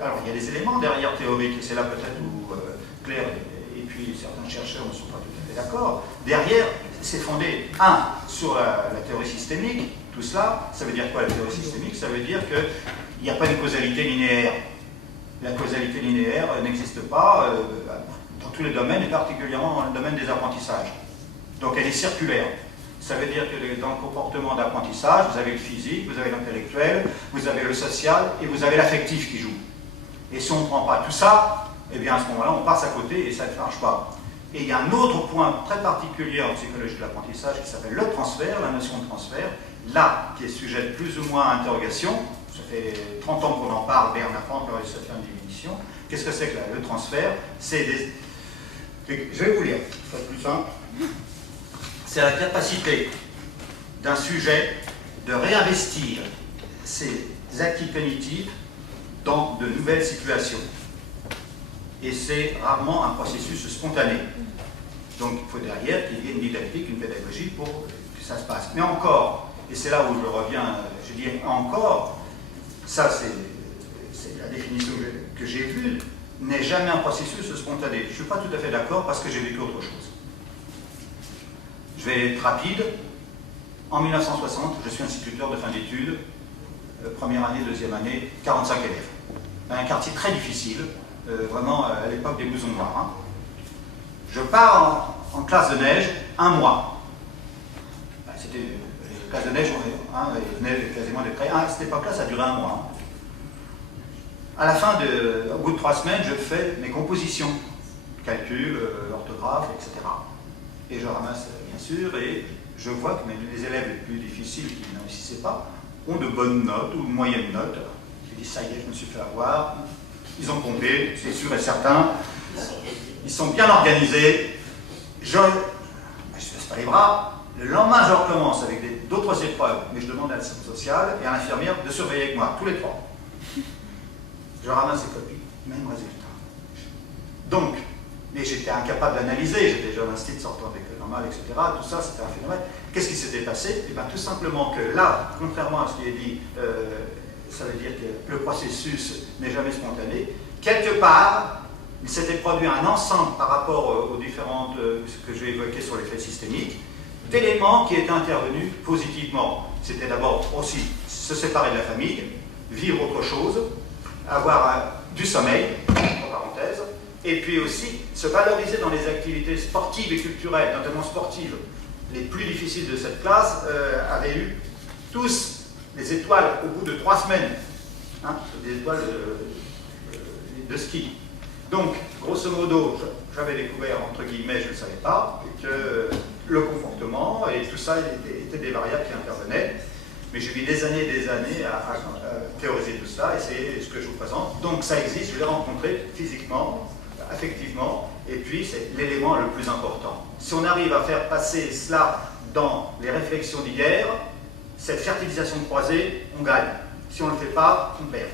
Alors, il y a des éléments derrière théoriques, et c'est là peut-être où Claire et puis certains chercheurs ne sont pas tout à fait d'accord. Derrière, c'est fondé, sur la théorie systémique. Tout cela, ça veut dire quoi la théorie systémique? Ça veut dire qu'il n'y a pas de causalité linéaire. La causalité linéaire n'existe pas dans tous les domaines, et particulièrement dans le domaine des apprentissages. Donc elle est circulaire. Ça veut dire que dans le comportement d'apprentissage, vous avez le physique, vous avez l'intellectuel, vous avez le social et vous avez l'affectif qui joue. Et si on ne prend pas tout ça, eh bien à ce moment-là, on passe à côté et ça ne marche pas. Et il y a un autre point très particulier en psychologie de l'apprentissage qui s'appelle le transfert, la notion de transfert, là, qui est sujet de plus ou moins à interrogation. Ça fait 30 ans qu'on en parle, mais on n'a pas encore réussi à faire une définition. Qu'est-ce que c'est que le transfert? C'est des... Je vais vous lire, ça va être plus simple. C'est la capacité d'un sujet de réinvestir ses acquis cognitifs dans de nouvelles situations. Et c'est rarement un processus spontané. Donc il faut derrière qu'il y ait une didactique, une pédagogie pour que ça se passe. Mais encore, et c'est là où je reviens, je dis encore, ça c'est la définition que j'ai vue, n'est jamais un processus spontané. Je ne suis pas tout à fait d'accord parce que j'ai vécu autre chose. Je vais être rapide. En 1960, je suis instituteur de fin d'études, première année, deuxième année, 45 élèves. Un quartier très difficile, vraiment à l'époque des blousons noirs. Hein. Je pars en classe de neige, un mois. C'était les classes de neige, il venait quasiment d'être créées. À cette époque-là, ça a duré un mois. Hein. À la fin, au bout de 3 semaines, je fais mes compositions, calcul, orthographe, etc. Et je ramasse, bien sûr, et je vois que les élèves les plus difficiles qui ne réussissaient pas ont de bonnes notes ou de moyennes notes. Je dis, ça y est, je me suis fait avoir. Ils ont pompé, c'est sûr et certain. Ils sont bien organisés. Je ne laisse pas les bras. Le lendemain, je recommence avec d'autres épreuves, mais je demande à l'assistante sociale et à l'infirmière de surveiller avec moi, tous les 3. Je ramasse les copies, même résultat. Donc, mais j'étais incapable d'analyser, j'étais jeune institut sortant d'école normale, etc. Tout ça, c'était un phénomène. Qu'est-ce qui s'était passé? Eh bien, tout simplement que là, contrairement à ce qui est dit, ça veut dire que le processus n'est jamais spontané. Quelque part, il s'était produit un ensemble par rapport aux différentes, ce que j'ai évoqué sur l'effet systémique, d'éléments qui étaient intervenus positivement. C'était d'abord aussi se séparer de la famille, vivre autre chose, avoir du sommeil, en parenthèse, et puis aussi se valoriser dans les activités sportives et culturelles, notamment sportives. Les plus difficiles de cette classe avaient eu tous les étoiles au bout de 3 semaines, hein, des étoiles de ski. Donc, grosso modo, j'avais découvert, entre guillemets, je ne le savais pas, que le comportement et tout ça étaient des variables qui intervenaient. Mais j'ai mis des années à théoriser tout ça, et c'est ce que je vous présente. Donc ça existe, je l'ai rencontré physiquement, affectivement, et puis c'est l'élément le plus important. Si on arrive à faire passer cela dans les réflexions d'hier, cette fertilisation croisée, on gagne. Si on ne le fait pas, on perd.